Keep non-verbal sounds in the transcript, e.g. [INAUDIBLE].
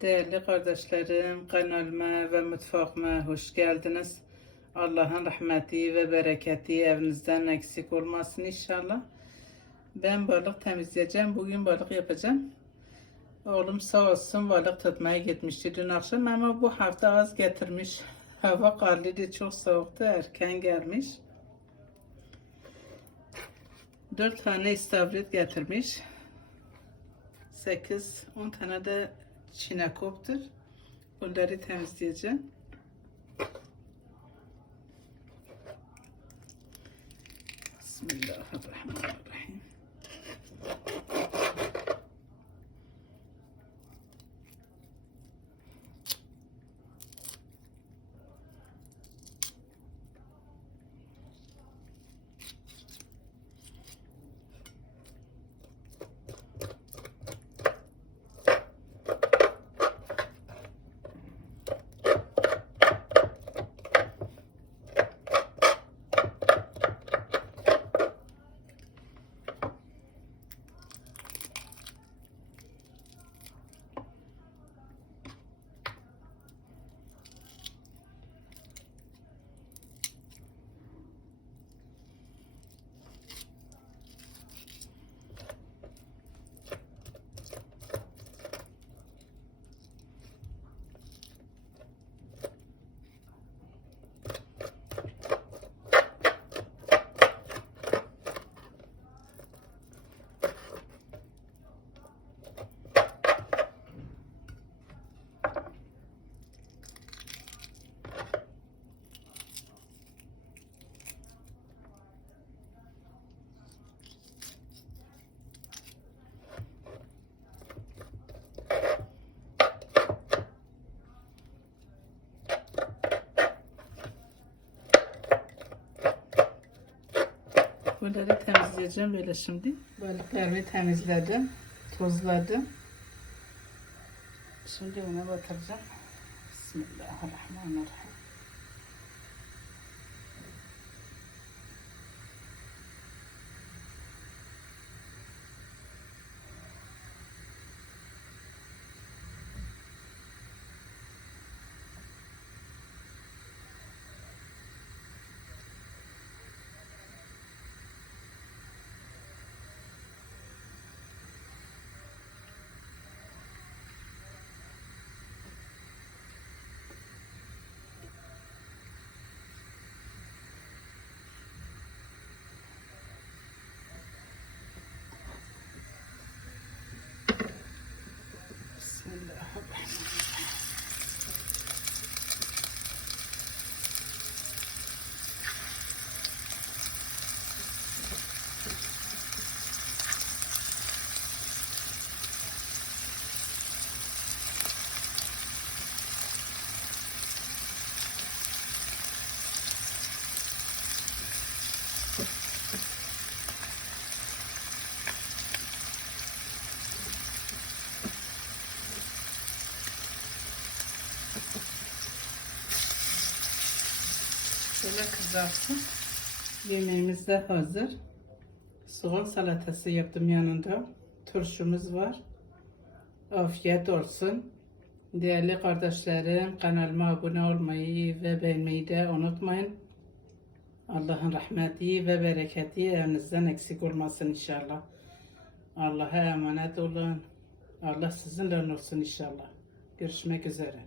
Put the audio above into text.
Değerli kardeşlerim, kanalıma ve mutfağıma hoş geldiniz. Allah'ın rahmeti ve bereketi evinizden eksik olmasın inşallah. Ben balık temizleyeceğim. Bugün balık yapacağım. Oğlum sağ olsun balık tutmaya gitmişti dün akşam ama bu hafta az getirmiş. [LAUGHS] Hava karlıydı, çok soğuktu, erken gelmiş. Dört tane istavrit getirmiş. 8-10 tane de çinekoptur. Bunları temizleyeceğim. Bismillahirrahmanirrahim. Bunları temizleyeceğim böyle şimdi. Balıklarımı temizledim, tozladım. Şimdi ona batıracağım. Bismillahirrahmanirrahim. Şöyle kızarsın. Yemeğimiz de hazır. Soğan salatası yaptım yanında. Turşumuz var. Afiyet olsun. Değerli kardeşlerim kanalıma abone olmayı ve beğenmeyi de unutmayın. Allah'ın rahmeti ve bereketi evinizden eksik olmasın inşallah. Allah'a emanet olun. Allah sizinle olsun inşallah. Görüşmek üzere.